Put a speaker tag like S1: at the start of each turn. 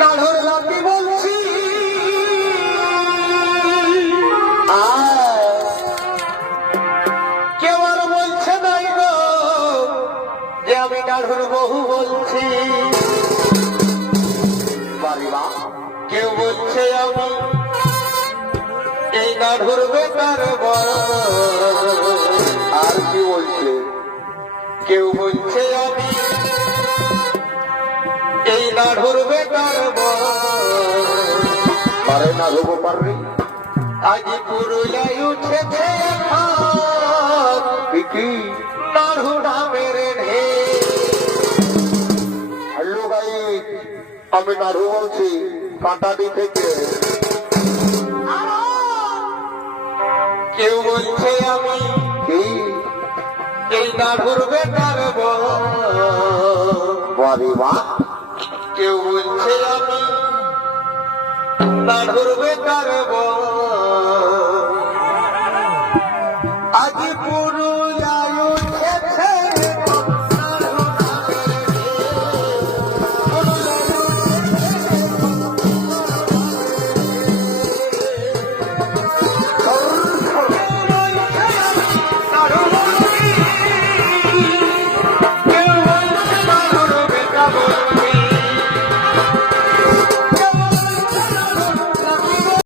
S1: লাপি বলছি কেউ আর বলছে নাই গো যে আমি নাড়ুর বহু বলছি। কেউ বলছে আমি এই নাড়ুর বেকার বর আর কি বলছে? কেউ বলছে নাড়ুর বেকার বর। পারে না লোক পারবি? আজ পুরুলিয়ায় উঠেছে কি নাড়ু নামের ঢে হ্যালো আমি নাড়ু বলছি কাঁটাটি থেকে। কেউ বলছে আমি নাড়ুর বেকার বাড়ি মা কেউ বলছে আমি নাড়ুর বেকার বল